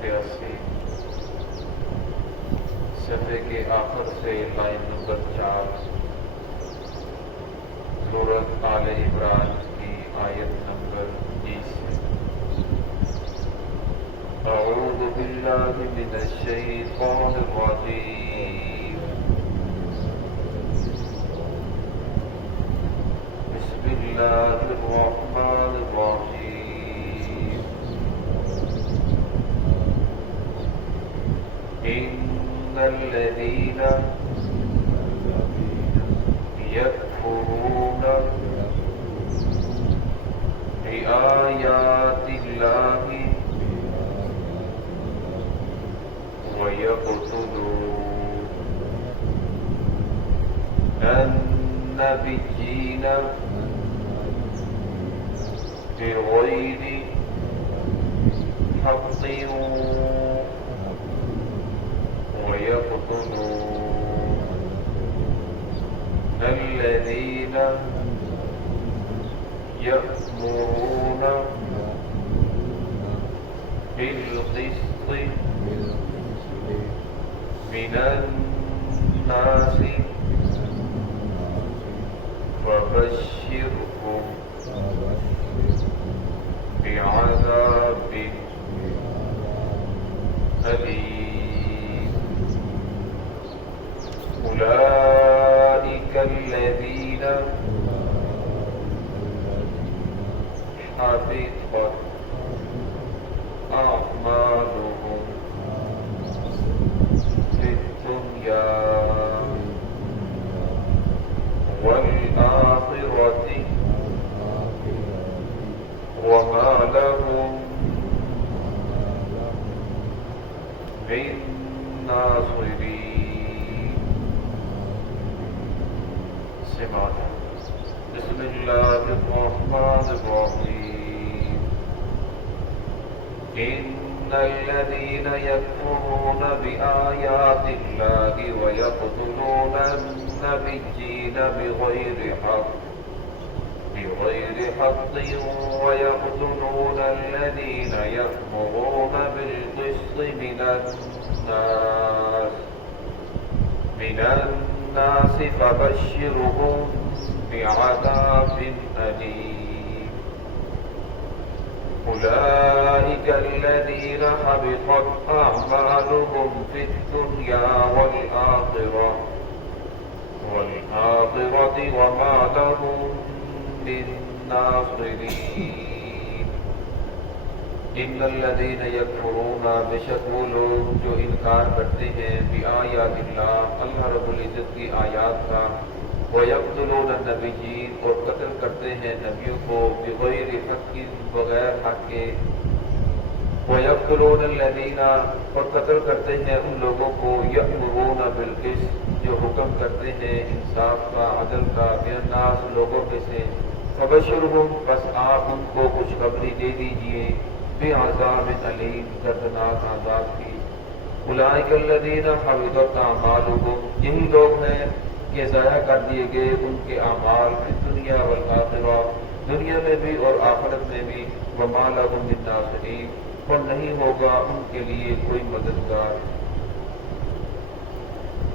82 صفحے کے آخر سے لائن نمبر 4 سورۃ آل عمران کی آیت نمبر 20 اعوذ باللہ من الشیطان الرجیم بسم اللہ الرحمن الرحیم ان الذین یکفرون بآیات اللہ وَيَقْتُلُونَ النَّبِيِّينَ بِغَيْرِ حَقٍّ وَيَقْتُلُونَ الَّذِينَ يَأْمُرُونَ بِالْقِسْطِ من الناس فبشرهم بعذاب أليم أولئك الذين حبطت أعمالهم والآخرة وما لهم من ناصرين سمعنا بسم الله الرحمن الرحيم إن الذين يكفرون بآيات الله ويقتلون النبيين بغير حق ويقتلون الذين يأمرون بالقسط من الناس فبشرهم بعذاب أليم أولئك الذين حبطت أعمالهم في الدنيا والآخرة وما لهم من ناصرين ان الذين يكفرون بشک وہ لوگ جو انکار کرتے ہیں بآیات اللہ اللہ رب العزت کی آیات کا وَيَقْتُلُونَ النَّبِيِّينَ اور قتل کرتے ہیں نبیوں کو بغیر حق بغیر حق کے وَيَقْتُلُونَ الَّذِينَ اور قتل کرتے ہیں ان لوگوں کو يَأْمُرُونَ بِالْقِسْطِ جو حکم کرتے ہیں انصاف کا عدل کا من الناس لوگوں میں سے فبشرهم بس آپ ان کو خوشخبری دے دیجئے بعذاب علیم دردناک عذاب کی اولئک الذین حبطت اعمالهم یہی لوگ ہیں کہ ضائع کر دیے گئے ان کے اعمال فی الدنیا والآخرہ دنیا میں بھی اور آخرت میں بھی وما لهم من ناصرین اور نہیں ہوگا ان کے لیے کوئی مددگار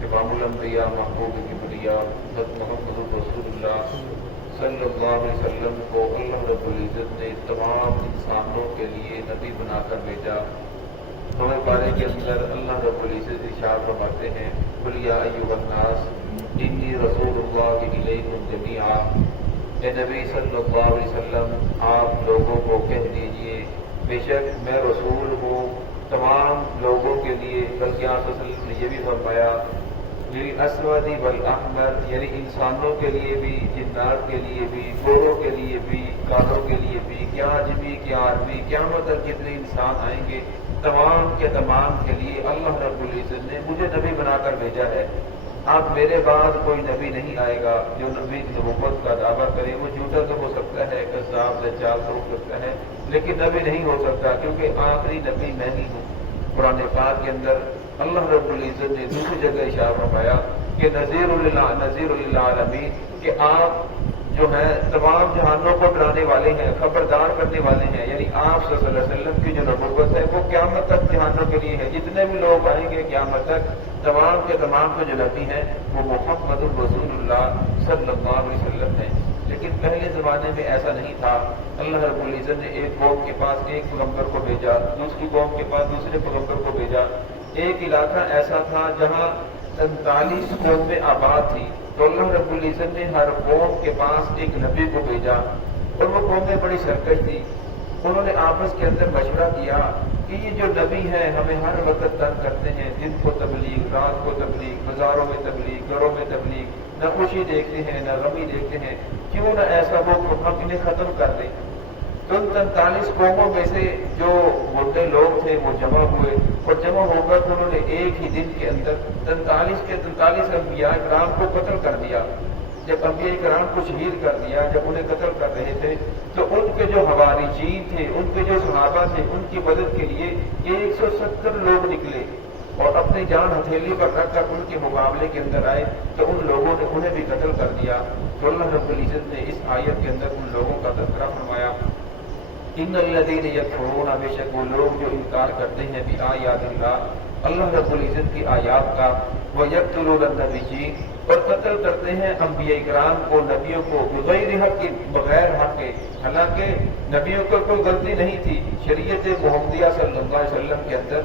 امام الانبیاء محبوب کبریا محمد رسول اللہ صلی اللہ علیہ وسلم کو اللہ رب العزت نے تمام انسانوں کے لیے نبی بنا کر بھیجا نویں پارے کے اندر اللہ رب العزت ارشاد فرماتے ہیں قل یا ایھا الناس انی رسول اللہ الیکم جمیعا اے نبی صلی اللہ علیہ وسلم آپ لوگوں کو کہہ دیجئے بے شک میں رسول ہوں تمام لوگوں کے لیے بلکہ آپ صلی اللہ علیہ وسلم نے یہ بھی فرمایا للاسود والاحمر یعنی انسانوں کے لیے بھی جنات کے لیے بھی گوروں کے لیے بھی کالوں کے لیے بھی کیا عجمی کیا آدمی قیامت تک جتنے انسان آئیں گے تمام کے تمام کے لیے اللہ رب العزت نے مجھے نبی بنا کر بھیجا ہے اب میرے بعد کوئی نبی نہیں آئے گا جو نبی نبوت کا دعویٰ کرے وہ جھوٹا تو ہو سکتا ہے کذاب دجال تو ہو سکتا ہے لیکن نبی نہیں ہو سکتا کیونکہ آخری نبی میں ہی ہوں قرآن پاک کے اندر اللہ رب العزت نے دوسری جگہ اشارہ فرمایا کہ نذیر للعالمین کہ آپ جو ہیں تمام جہانوں کو ڈرانے والے ہیں، خبردار کرنے والے ہیں، یعنی آپ صلی اللہ علیہ وسلم کی جو نبوت ہے وہ قیامت تک جہانوں کے لیے ہے. جتنے بھی لوگ آئیں گے قیامت تک تمام کے تمام جو نبی ہیں وہ محمد رسول اللہ صلی اللہ علیہ وسلم ہیں. لیکن پہلے زمانے میں ایسا نہیں تھا. اللہ رب العزت نے ایک قوم کے پاس ایک پیغمبر کو بھیجا، دوسری قوم کے پاس دوسرے پیغمبر کو بھیجا. ایک علاقہ ایسا تھا جہاں 43 قومیں آباد تھی، تو اللہ رب العزت نے ہر قوم کے پاس ایک نبی کو بھیجا، اور وہ قومیں بڑی سرکش تھی. انہوں نے آپس کے اندر مشورہ کیا کہ یہ جو نبی ہیں ہمیں ہر وقت تنگ کرتے ہیں، دن کو تبلیغ، رات کو تبلیغ، بازاروں میں تبلیغ، گھروں میں تبلیغ، نہ خوشی دیکھتے ہیں نہ غمی دیکھتے ہیں، کیوں نہ ایسا وہ ہم انہیں ختم کر دیں. تو ان 43 قوموں میں سے جو بڑے لوگ تھے وہ جمع ہوئے، اور جمع ہو کر انہوں نے ایک ہی دن کے اندر 43 انبیاء کرام کو قتل کر دیا. جب انبیاء کرام کو شہید کر دیا، جب انہیں قتل کر رہے تھے، تو ان کے جو حواریجین تھے، ان کے جو صحابہ تھے، ان کی مدد کے لیے 170 لوگ نکلے اور اپنی جان ہتھیلی پر رکھ کر ان کے مقابلے کے اندر آئے. تو ان لوگوں نے انہیں بھی قتل کر دیا. تو اللہ رب العزت نے اس آیت کے اندر ان لوگوں کا تذکرہ فرمایا. ان الذین یکفرون، بے شک وہ لوگ جو انکار کرتے ہیں بآیات اللہ رب العزت کی آیات کا، ویقتلون النبیین، اور قتل کرتے ہیں انبیاء کرام کو، نبیوں کو، بغیر حق کے، بغیر حق کے. حالانکہ نبیوں کو کوئی غلطی نہیں تھی. شریعت محمدیہ صلی اللہ علیہ وسلم کے اندر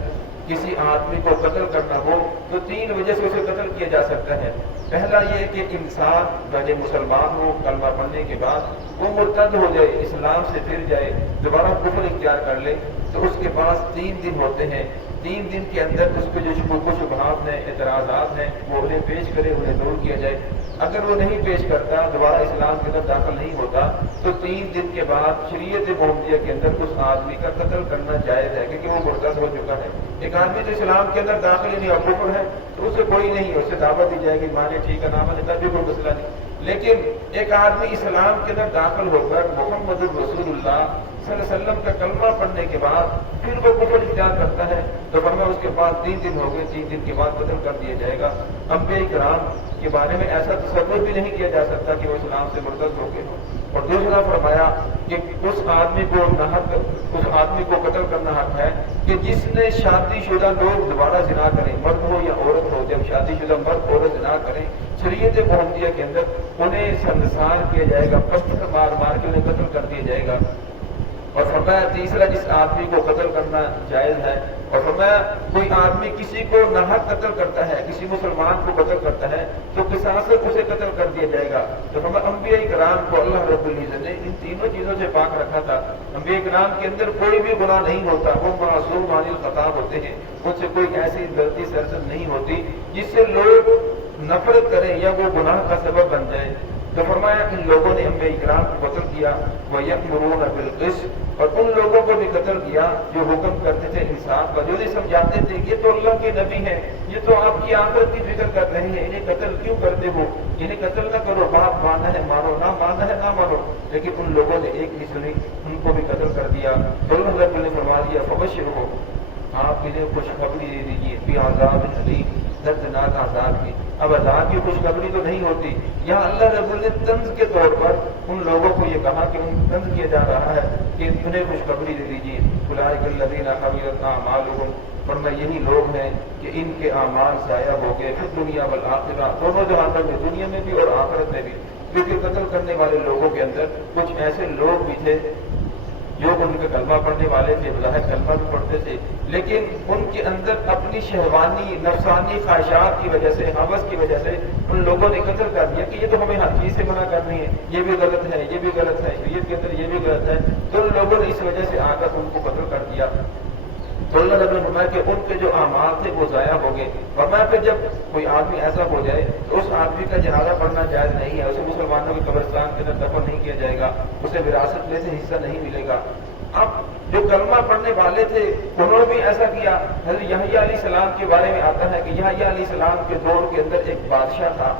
کسی آدمی کو قتل کرنا ہو تو 3 وجہ سے اسے قتل کیا جا سکتا ہے. پہلا یہ کہ انسان بھلے مسلمان ہو، کلمہ پڑھنے کے بعد وہ مرتد ہو جائے، اسلام سے پھر جائے، دوبارہ کفر اختیار کر لے، تو اس کے پاس 3 دن ہوتے ہیں. 3 دن کے اندر اس پہ جو شکوک و شبہات ہیں، اعتراضات ہیں، وہ انہیں پیش کرے، انہیں دور کیا جائے. اگر وہ نہیں پیش کرتا، دوبارہ اسلام کے اندر داخل نہیں ہوتا، تو 3 دن کے بعد شریعت محمدیہ کے اندر اس آدمی کا قتل کرنا جائز ہے، کیونکہ وہ مرتد ہو چکا ہے. ایک آدمی تو اسلام کے اندر داخل ہی نہیں اور کفر ہے، تو اسے کوئی نہیں ہے، اسے دعوت دی جائے گی، مانے ٹھیک ہے، نہ مانے تب بھی کوئی مسئلہ نہیں. لیکن ایک آدمی اسلام کے اندر داخل ہو کر محمد رسول اللہ صلی اللہ علیہ وسلم کا کلمہ پڑھنے کے بعد پھر وہ کفر اختیار کرتا ہے، تو فرمایا اس کے بعد 3 دن ہو گئے، 3 دن کے بعد قتل کر دیا جائے گا. انبیاء کرام کے بارے میں ایسا تصور بھی نہیں کیا جا سکتا کہ وہ اسلام سے مرتد ہو گئے ہوں. اور دوسرا فرمایا کہ اس آدمی کو قتل کرنا حق ہے کہ جس نے شادی شدہ لوگ دوبارہ زنا کریں، مرد ہو یا عورت ہو. جب شادی شدہ مرد عورت زنا کریں، شریعت محمدیہ کے اندر انہیں سنسار کیا جائے گا، پتھر مار مار کے انہیں قتل کر دیا جائے گا. اور فرمایا تیسرا جس آدمی کو قتل کرنا جائز ہے. اور فرمایا کوئی آدمی کسی کو ناحق قتل کرتا ہے، کسی مسلمان کو قتل کرتا ہے، تو قصاص سے اسے قتل کر دیا جائے گا. تو فرمایا انبیاء کرام کو اللہ رب العزت نے ان تینوں چیزوں سے پاک رکھا تھا. انبیاء کرام کے اندر کوئی بھی گناہ نہیں ہوتا، وہ معصوم عن الخطا ہوتے ہیں، ان سے کوئی ایسی غلطی سرزد نہیں ہوتی جس سے لوگ نفرت کریں یا وہ گناہ کا سبب بن جائے. تو فرمایا ان لوگوں نے انبیاء کرام کو قتل کیا، وَيَأْمُرُونَ بِالْقِسْطِ، اور ان لوگوں کو بھی قتل کیا جو حکم کرتے تھے انصاف کا، جو یہ سمجھاتے تھے یہ تو اللہ کے نبی ہیں، یہ تو آپ کی آخرت کی فکر کر رہے ہیں، انہیں قتل کیوں کرتے ہو، انہیں قتل نہ کرو، باپ ماننا ہے مانو، نہ ماننا ہے نہ مانو. لیکن ان لوگوں نے ایک نہیں سنی، ان کو بھی قتل کر دیا. تو اللہ رب نے فرما دیا فَبَشِّرْهُ، آپ انہیں خوشخبری دے دیجیے، بِعَذَابٍ أَلِيمٍ، دردناک عذاب کی. اب عذاب کی خوشخبری تو نہیں ہوتی، یہاں اللہ رب نے طنز کے طور پر ان لوگوں کو یہ کہا کہ ان طنز کیا جا رہا ہے کہ انہیں خوشخبری دے دیجیے. اولئک الذین حبطت اعمالهم، فرمایا یہی لوگ ہیں کہ ان کے اعمال ضائع ہو گئے، فی الدنیا والآخرہ، دونوں جہانوں میں، دنیا میں بھی اور آخرت میں بھی. کیونکہ قتل کرنے والے لوگوں کے اندر کچھ ایسے لوگ بھی تھے جو ان کے کلمہ پڑھنے والے تھے، بظاہر کلمہ بھی پڑھتے تھے، لیکن ان کے اندر اپنی شہوانی نفسانی خواہشات کی وجہ سے، ہوس کی وجہ سے ان لوگوں نے قتل کر دیا کہ یہ تو ہمیں ہر چیز سے منع کر رہی ہے، یہ بھی غلط ہے، یہ بھی غلط ہے، شریعت کے اندر یہ بھی غلط ہے. تو ان لوگوں نے اس وجہ سے آ کر ان کو قتل کر دیا. تو اللہ نے فرمایا کہ ان کے جو اعمال تھے وہ ضائع ہو گئے. فرمایا پھر جب کوئی آدمی ایسا ہو جائے تو اس آدمی کا جنازہ پڑھنا جائز نہیں ہے، اسے مسلمانوں کے قبرستان کے اندر دفن نہیں کیا جائے گا، اسے وراثت میں سے حصہ نہیں ملے گا. اب جو کلمہ پڑھنے والے تھے انہوں نے بھی ایسا کیا. حضرت یحییٰ علیہ السلام کے بارے میں آتا ہے کہ یحییٰ علیہ السلام کے دور کے اندر ایک بادشاہ تھا،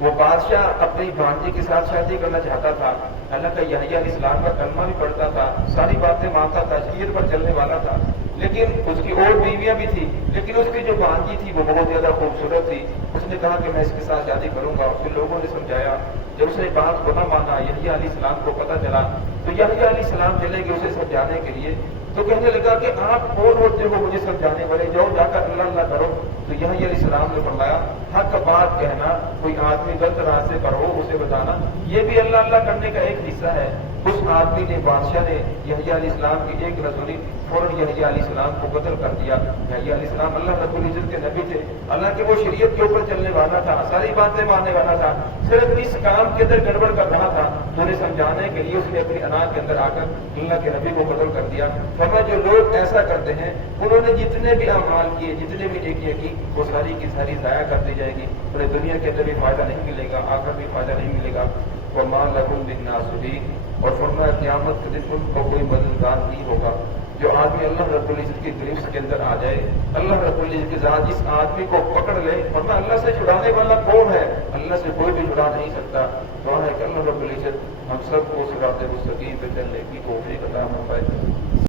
وہ بادشاہ اپنی بھانجی کے ساتھ شادی کرنا چاہتا تھا، حالانکہ یحییٰ علیہ السلام کا کلمہ بھی پڑھتا تھا، ساری باتیں مانتا تھا، شریعت پر چلنے والا تھا، لیکن اس کی اور بیویاں بھی تھی، لیکن اس کی جو بھانجی تھی وہ بہت زیادہ خوبصورت تھی۔ اس نے کہا کہ میں اس کے ساتھ شادی کروں گا، پھر لوگوں نے سمجھایا، جب اس نے بات کو نہ مانا، یحییٰ علیہ السلام کو پتہ چلا، تو یحییٰ علیہ السلام چلے گئے اسے سمجھانے کے لیے، تو کہنے لگا کہ آپ کون ہوتے ہو مجھے سمجھانے والے، جاؤ جا کر اللہ اللہ کرو۔ تو یحییٰ علیہ السلام نے فرمایا حق بات کہنا، کوئی آدمی غلط راستے پر ہو اسے بتانا، یہ بھی اللہ اللہ کرنے کا ایک حصہ ہے۔ اس آدمی نے، بادشاہ نے یحییٰ علیہ السلام کی ایک نہ سنی، فوراً یحییٰ علیہ السلام کو قتل کر دیا۔ یحییٰ علیہ السلام اللہ رب العزت کے نبی تھے، حالانکہ وہ شریعت کے اوپر چلنے والا تھا، ساری باتیں ماننے والا تھا، صرف اس کام کے اندر گڑبڑ کر رہا تھا، تو انہیں سمجھانے کے لیے اس نے اپنی انا کے اندر آ کر اللہ کے نبی کو قتل کر دیا۔ فرمایا جو لوگ ایسا کرتے ہیں انہوں نے جتنے بھی اعمال کیے، جتنے بھی نیکیاں کی، وہ ساری کی ساری ضائع کر دی جائے گی، انہیں دنیا کے اندر بھی فائدہ نہیں ملے گا، آخر بھی فائدہ نہیں ملے گا۔ وَمَا لَهُم مِّن نَاصِرِينَ، اور فرمایا قیامت کے دن ان کو کوئی مددگار نہیں ہوگا۔ جو آدمی اللہ رب العزت کی گرفت کے اندر آ جائے، اللہ رب العزت کی ذات جس آدمی کو پکڑ لے، ورنہ اللہ سے چھڑانے والا کون ہے؟ اللہ سے کوئی بھی چھڑا نہیں سکتا۔ دعا ہے کہ اللہ رب العزت ہم سب کو صراط مستقیم پہ چلنے کی توفیق عطا فرمائے۔